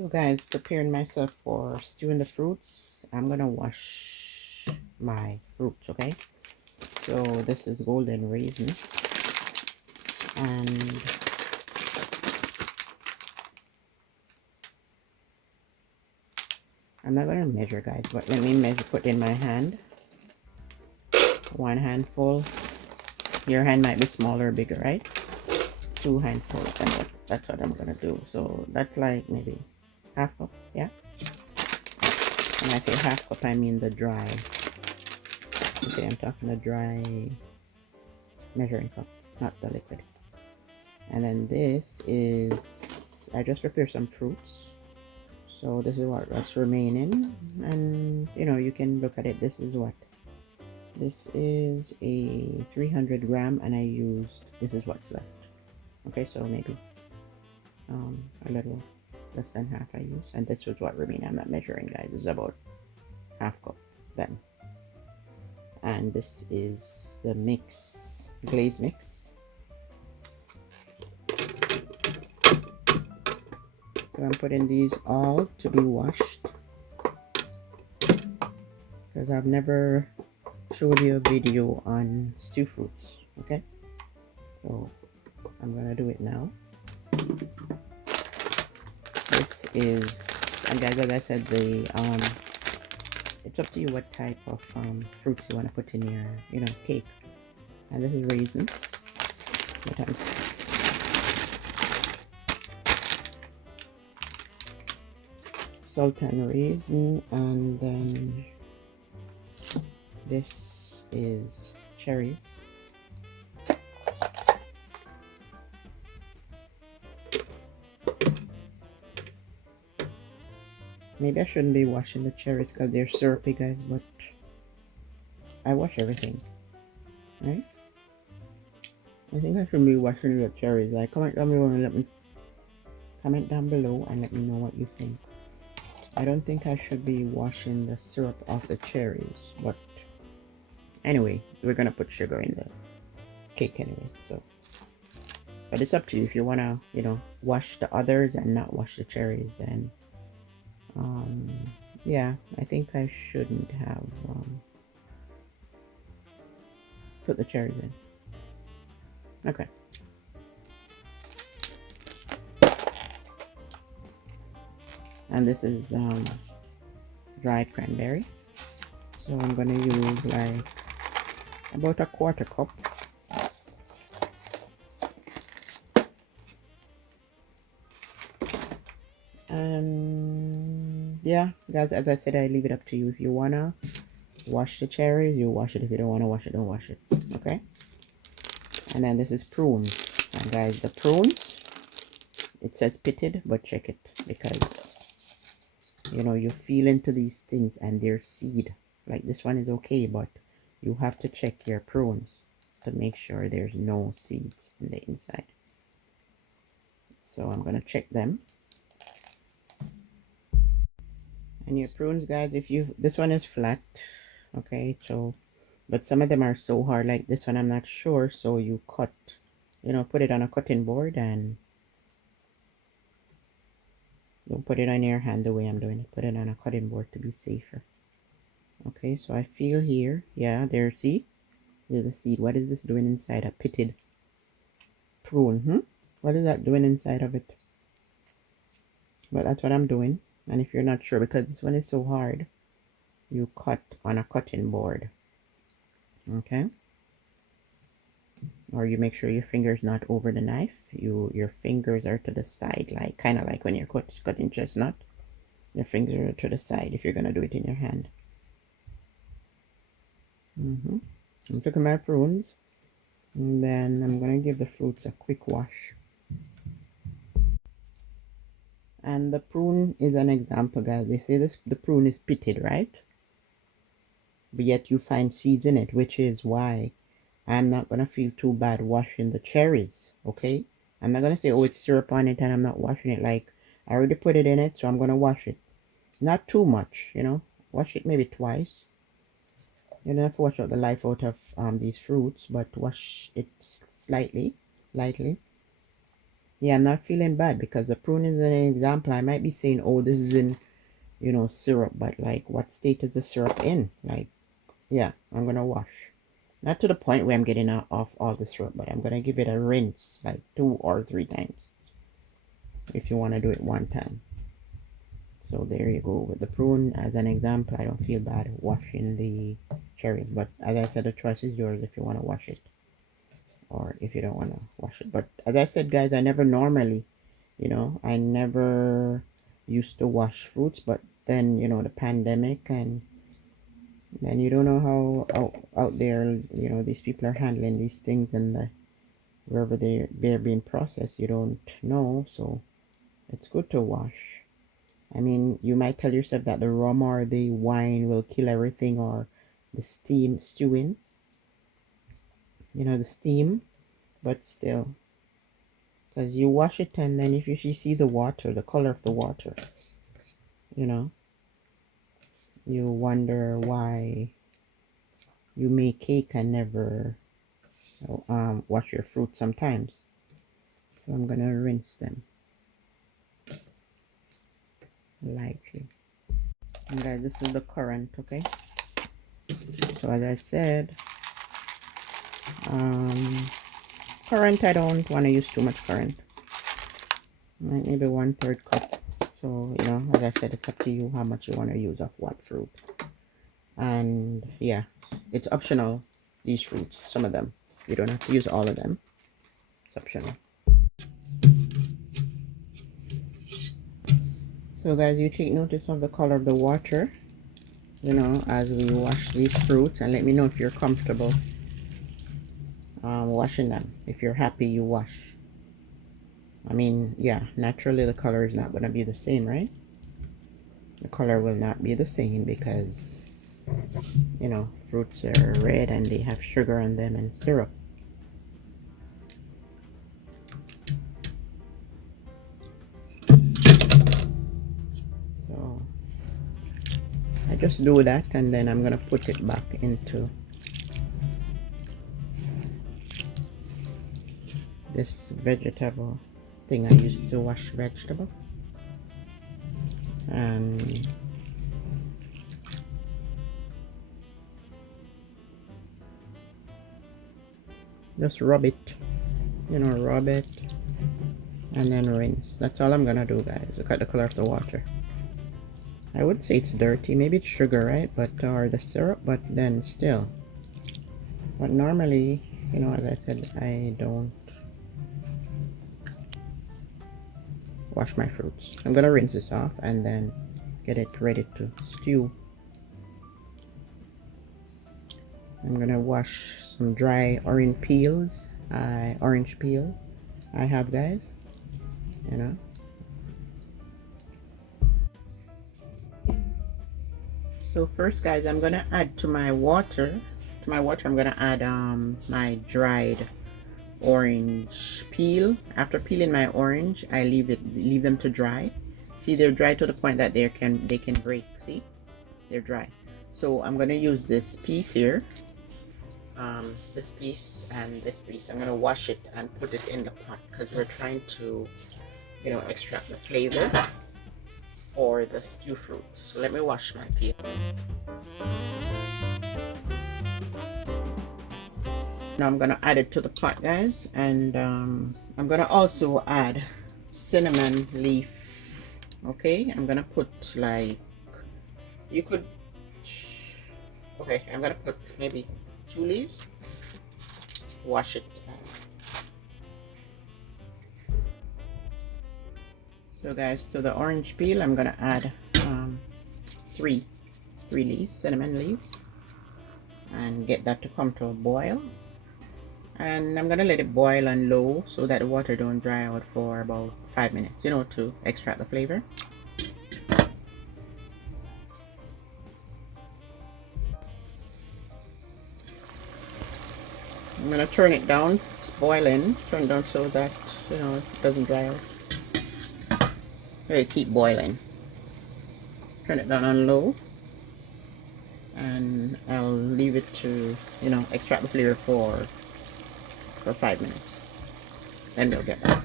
So guys, preparing myself for stewing the fruits. I'm gonna wash my fruits, okay? So this is golden raisin, and I'm not gonna measure, guys, but let me measure, put in my hand. One handful. Your hand might be smaller or bigger, right? Two handfuls, and that's what I'm gonna do. So that's like maybe half cup, yeah? When I say half cup, I mean the dry. Okay, I'm talking the dry measuring cup, not the liquid. And then this is, I just prepared some fruits. So this is what's remaining. And you know, you can look at it. This is what? This is a 300 gram, and I used, this is what's left. Okay, so maybe a little less than half I used. And this was what remained. I'm not measuring, guys. This is about half cup then. And this is the mix, glaze mix. So I'm putting these all to be washed, because I've never showed you a video on stew fruits. Okay, so I'm gonna do it now. This is, and guys, as I said, the it's up to you what type of fruits you want to put in your, you know, cake. And this is raisin. Sultan raisin, and then this is cherries. Maybe I shouldn't be washing the cherries because they're syrupy, guys, but I wash everything, right? I think I should be washing the cherries. Like, comment down below and let me comment down below and let me know what you think. I don't think I should be washing the syrup off the cherries, but anyway, we're gonna put sugar in the cake anyway, so. But it's up to you. If you wanna, you know, wash the others and not wash the cherries, then yeah, I think I shouldn't have put the cherries in. Okay. And this is dried cranberry. So I'm gonna use like about a quarter cup. And yeah, guys, as I said, I leave it up to you. If you wanna wash the cherries, you wash it. If you don't wanna wash it, don't wash it. Okay. And then this is prunes. And guys, the prunes, it says pitted, but check it, because you know, you feel into these things and there's seed. Like this one is okay, but you have to check your prunes to make sure there's no seeds in the inside. So I'm gonna check them. And your prunes, guys, if you, this one is flat, okay, so, but some of them are so hard, like this one I'm not sure, so you cut, you know, put it on a cutting board, and don't put it on your hand the way I'm doing it. Put it on a cutting board to be safer. Okay, so I feel here, yeah, there's seed. There's a seed. What is this doing inside a pitted prune? What is that doing inside of it? But that's what I'm doing. And if you're not sure, because this one is so hard, you cut on a cutting board. Okay, or you make sure your fingers not over the knife. Your fingers are to the side, like kind of like when you're cutting chestnut. Your fingers are to the side if you're gonna do it in your hand. I'm taking my prunes, and then I'm gonna give the fruits a quick wash. And the prune is an example, guys. They say this, the prune is pitted, right? But yet you find seeds in it, which is why I'm not gonna feel too bad washing the cherries. Okay, I'm not gonna say, oh, it's syrup on it and I'm not washing it. Like, I already put it in it, so I'm gonna wash it. Not too much, you know. Wash it maybe twice. You don't have to wash out the life out of these fruits, but wash it slightly, lightly. Yeah, I'm not feeling bad because the prune is an example. I might be saying, oh, this is in, syrup, but like, what state is the syrup in? Like, yeah, I'm gonna wash. Not to the point where I'm getting off all the syrup, but I'm gonna give it a rinse like 2 or 3 times if you want to do it one time. So there you go. With the prune as an example, I don't feel bad washing the cherries, but as I said, the choice is yours if you want to wash it or if you don't want to wash it. But as I said, guys, I never normally, I never used to wash fruits, but then, the pandemic, and then you don't know how out there, these people are handling these things, and wherever they're being processed, you don't know. So it's good to wash. I mean, you might tell yourself that the rum or the wine will kill everything, or the steam stewing, the steam, but still, because you wash it, and then if you see the water, the color of the water, you wonder why you make cake and never wash your fruit sometimes. So I'm gonna rinse them lightly. And guys, this is the currant, okay? So as I said, currant, I don't want to use too much currant. Maybe 1/3 cup. So, as I said, it's up to you how much you want to use of what fruit. And yeah, it's optional, these fruits, some of them. You don't have to use all of them. It's optional. So guys, you take notice of the color of the water, as we wash these fruits, and let me know if you're comfortable washing them. If you're happy you wash. I mean, yeah, naturally the color is not going to be the same, right? The color will not be the same because, fruits are red and they have sugar in them and syrup. So I just do that, and then I'm going to put it back into this vegetable thing I used to wash vegetable, and just rub it, rub it, and then rinse. That's all I'm gonna do, guys. Look at the color of the water. I would say it's dirty, maybe it's sugar, right? But or the syrup, but then still. But normally, as I said, I don't wash my fruits. I'm gonna rinse this off and then get it ready to stew. I'm gonna wash some dry orange peels. Orange peel I have, guys. So first, guys, I'm gonna add to my water. I'm gonna add my dried orange peel. After peeling my orange, I leave them to dry. See, they're dry to the point that they can break. See, they're dry. So I'm gonna use this piece here, this piece and this piece. I'm gonna wash it and put it in the pot because we're trying to, extract the flavor for the stew fruit. So let me wash my peel. Now I'm gonna add it to the pot, guys, and I'm gonna also add cinnamon leaf. Okay, I'm gonna put I'm gonna put maybe 2 leaves. Wash it. So guys, to the orange peel, I'm gonna add 3 leaves, cinnamon leaves, and get that to come to a boil. And I'm gonna let it boil on low so that the water don't dry out for about 5 minutes, to extract the flavor. I'm gonna turn it down. It's boiling. Turn it down so that it doesn't dry out. Let it keep boiling. Turn it down on low, and I'll leave it to extract the flavor for 5 minutes. Then we'll get back.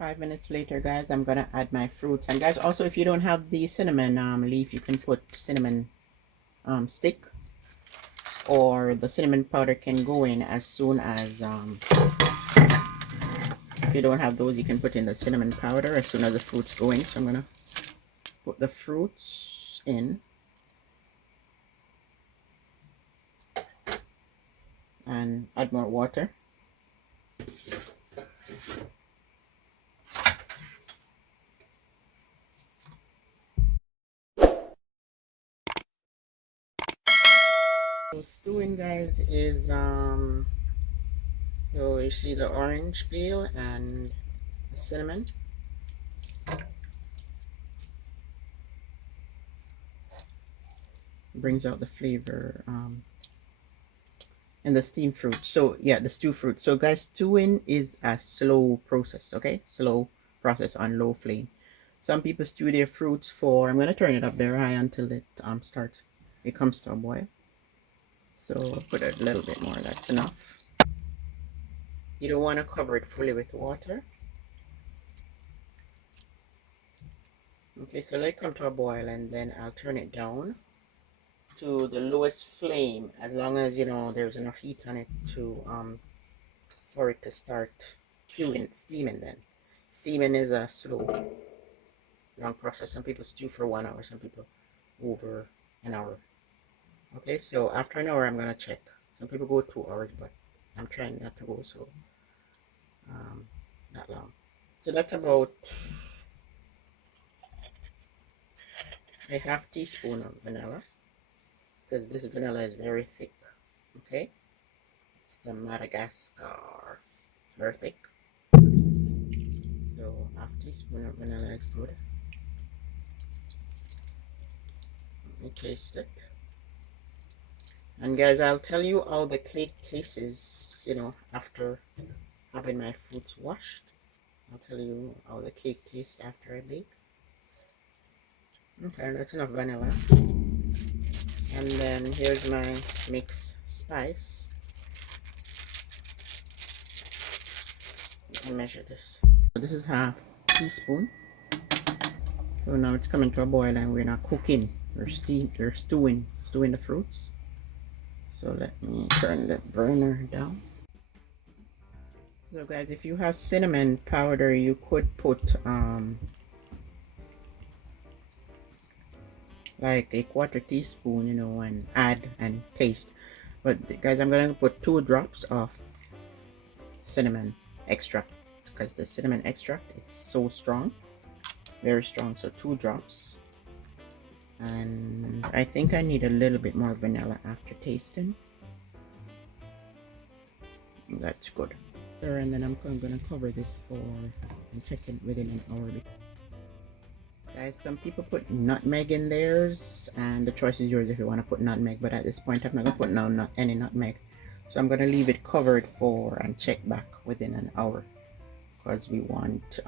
5 minutes later, guys, I'm gonna add my fruits. And guys, also, if you don't have the cinnamon leaf, you can put cinnamon stick, or the cinnamon powder can go in as soon as if you don't have those, you can put in the cinnamon powder as soon as the fruits go in. So I'm gonna put the fruits in and add more water. So stewing, guys, is so you see the orange peel and the cinnamon. Brings out the flavor and the steamed fruit. So yeah, the stew fruit. So guys, stewing is a slow process. Okay, slow process on low flame. Some people stew their fruits for, I'm gonna turn it up very high until it it comes to a boil. So I'll put a little bit more, that's enough. You don't want to cover it fully with water. Okay, so let it come to a boil, and then I'll turn it down to the lowest flame, as long as there's enough heat on it to for it to start steaming. Then steaming is a slow, long process. Some people stew for 1 hour, some people over an hour. Okay, so after an hour I'm gonna check. Some people go 2 hours, but I'm trying not to go so that long. So that's about a half teaspoon of vanilla, because this vanilla is very thick. Okay, it's the Madagascar, very thick. So half teaspoon of vanilla is good. Let me taste it. And guys, I'll tell you how the cake tastes, after having my fruits washed. I'll tell you how the cake tastes after I bake. Okay, that's enough vanilla. And then here's my mixed spice. I measure this. So this is half teaspoon. So now it's coming to a boil, and we're not cooking. We're stewing the fruits. So let me turn the burner down. So guys, if you have cinnamon powder, you could put like a 1/4 teaspoon, and add and taste. But guys, I'm gonna put 2 drops of cinnamon extract, because the cinnamon extract is so strong, very strong. So 2 drops. And I think I need a little bit more vanilla after tasting. That's good. And then I'm gonna cover this and check it within an hour. Guys, some people put nutmeg in theirs, and the choice is yours if you want to put nutmeg, but at this point I'm not gonna put any nutmeg. So I'm gonna leave it covered and check back within an hour, because we want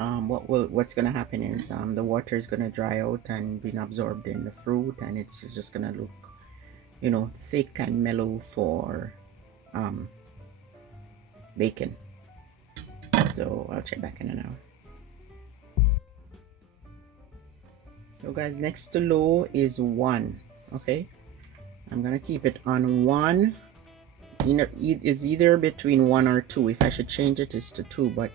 what's gonna happen is the water is gonna dry out and being absorbed in the fruit, and it's just gonna look thick and mellow for baking. So I'll check back in an hour. So guys, next to low is 1. Okay, I'm gonna keep it on 1. It's either between 1 or 2. If I should change it, it's to 2, but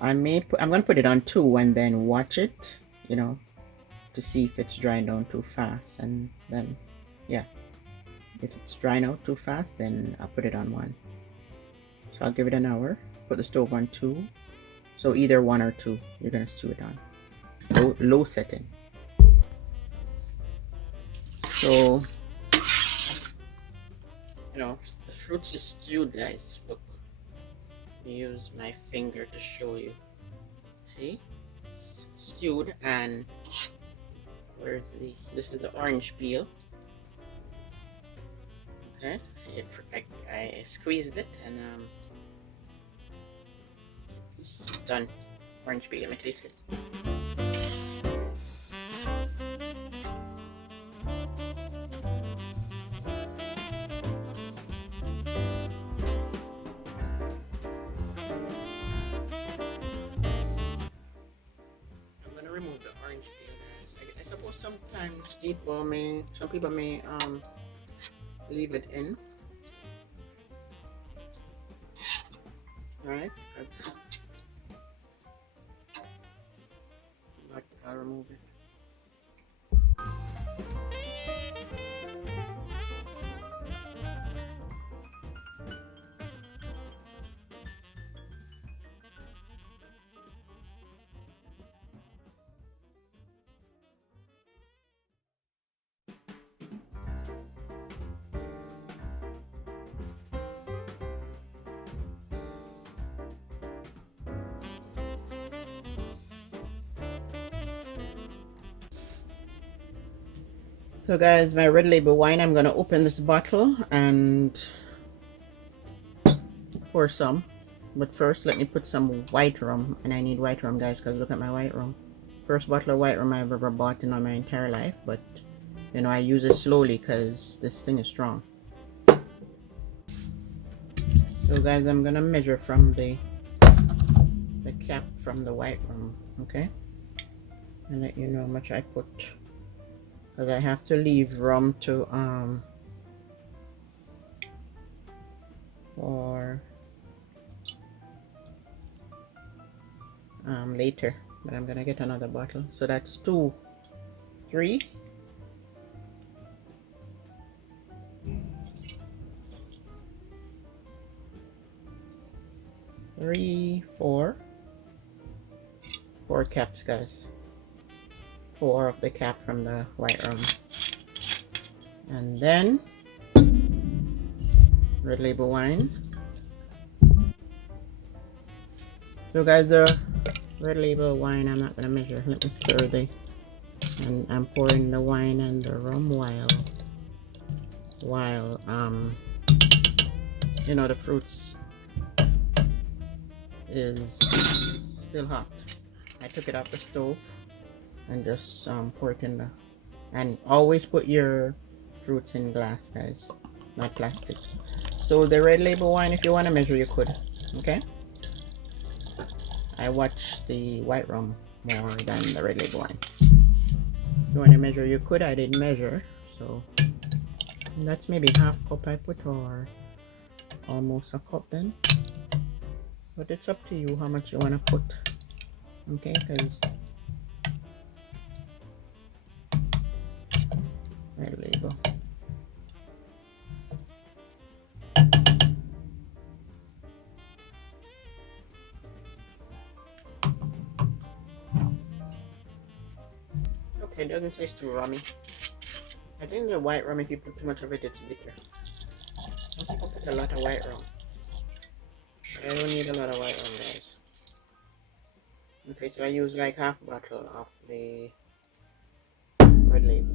I'm gonna put it on 2 and then watch it, to see if it's drying down too fast. And then yeah, if it's drying out too fast, then I'll put it on 1. So I'll give it an hour. Put the stove on 2. So either 1 or 2, you're gonna stew it on low setting. So the fruits is stewed, guys. Look, let me use my finger to show you. See, it's stewed. And this is the orange peel. Okay, see, I squeezed it, and it's done. Orange peel. Let me taste it. sometimes some people may leave it in. Alright, but I'll remove it. So guys, my red label wine, I'm gonna open this bottle and pour some. But first, let me put some white rum, and I need white rum, guys, because look at my white rum. First bottle of white rum I've ever bought in all my entire life, but you know, I use it slowly because this thing is strong. So guys, I'm gonna measure from the cap from the white rum, okay? And let you know how much I put, because I have to leave rum to for later, but I'm gonna get another bottle. So that's 2, 3, 3, 4 caps, guys. 4 of the cap from the white rum, and then red label wine. So guys, the red label wine, I'm not gonna measure. Let me stir and I'm pouring the wine and the rum while you know, the fruits is still hot. I took it off the stove and just pour it in and always put your fruits in glass, guys, not plastic. So the red label wine, if you want to measure, you could, okay? I watch the white rum more than the red label wine. If you want to measure, you could. I didn't measure, so that's maybe half cup I put, or almost a cup then. But it's up to you how much you want to put, okay? Because red label. Okay, it doesn't taste too rummy. I think the white rum, if you put too much of it, it's bitter. Some people put a lot of white rum. I don't need a lot of white rum, guys. Okay, so I use like half a bottle of the red label.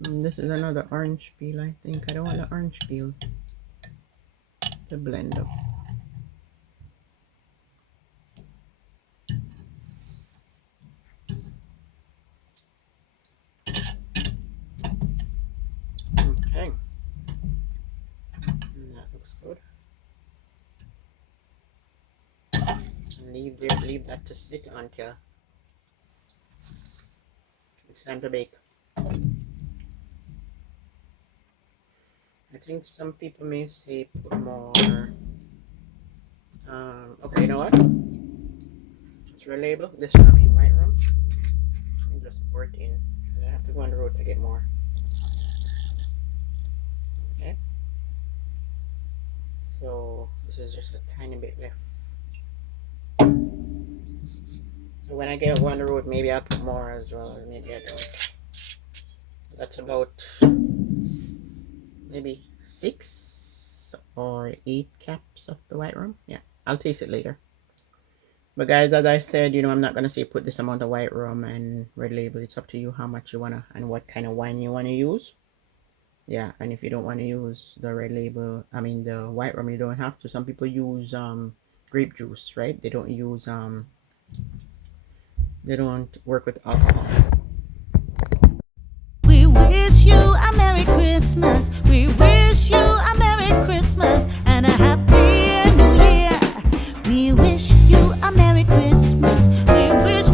This is another orange peel, I think. I don't want the orange peel to blend up. Okay. That looks good. And leave that to sit until it's time to bake. I think some people may say put more. Okay, you know what? It's red label. This one, I mean white rum. Let me just pour it in. I have to go on the road to get more. Okay. So this is just a tiny bit left. So when I get on the road, maybe I'll put more as well. Maybe I don't. That's about maybe 6 or 8 caps of the white rum. Yeah, I'll taste it later. But guys, as I said, you know, I'm not gonna say put this amount of white rum and red label. It's up to you how much you wanna and what kind of wine you wanna use. Yeah, and if you don't want to use the red label, I mean the white rum, you don't have to. Some people use grape juice, right? They don't use they don't work with alcohol. We wish you